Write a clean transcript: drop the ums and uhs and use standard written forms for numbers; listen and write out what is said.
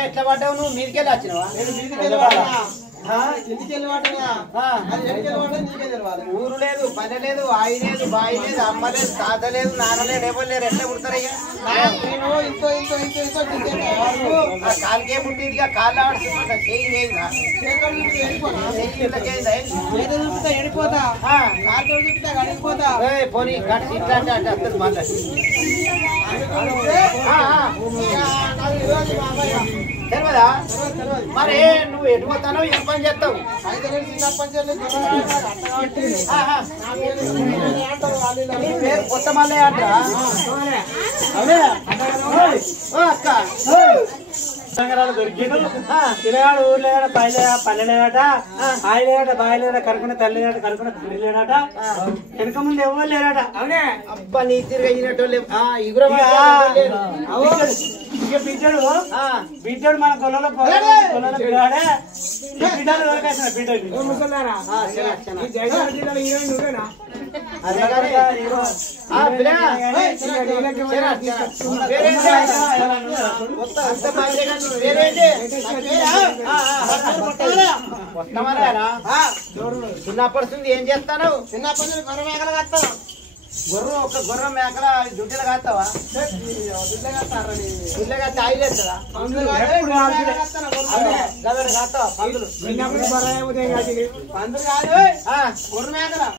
ఎట్లా పడ్డావు నువ్వు మీదికెళ్ళి వచ్చినావా ఊరు లేదు పని లేదు ఆయి లేదు బాయి లేదు అమ్మ లేదు తాత లేదు నాన్న లేదు ఎవరు లేరు ఎట్లా పుడతారయ్యా కాలుకే పుట్టింది కాళ్ళు ఆడుతుంటా చేయి పోనీ ఇట్లా అంటే అర్థం మాట్లాడి తెలియదా మరి నువ్వు ఎటు పోతానో ఏం పని చేస్తావు పేరు కొత్త మళ్ళీ అంటారా అక్క తినగాడు ఊర్లేట పల్లెలేట ఆయలేట బాయలేట కనుకున్న తల్లిలేట కనుకున్న పిల్లలేట వెనక ముందు ఎవరు లేరట అవునే అబ్బా నీ తిరిగినట్టు బిడ్డడు మన గొల్లలో పిల్లాడే బిడ్డలు దొరకేసిన బిడ్డకి చిన్నప్పటి ఏం చేస్తాను చిన్నప్పటి నుంచి గొర్రె మేకలు కాస్తాను గొర్రె మేకల దుడ్డలు కాస్తావా దుడ్డ కాస్త ఆయిల్ వేస్తుందా కాస్తావా పందులు పందులు కాదు గొర్రె మేకల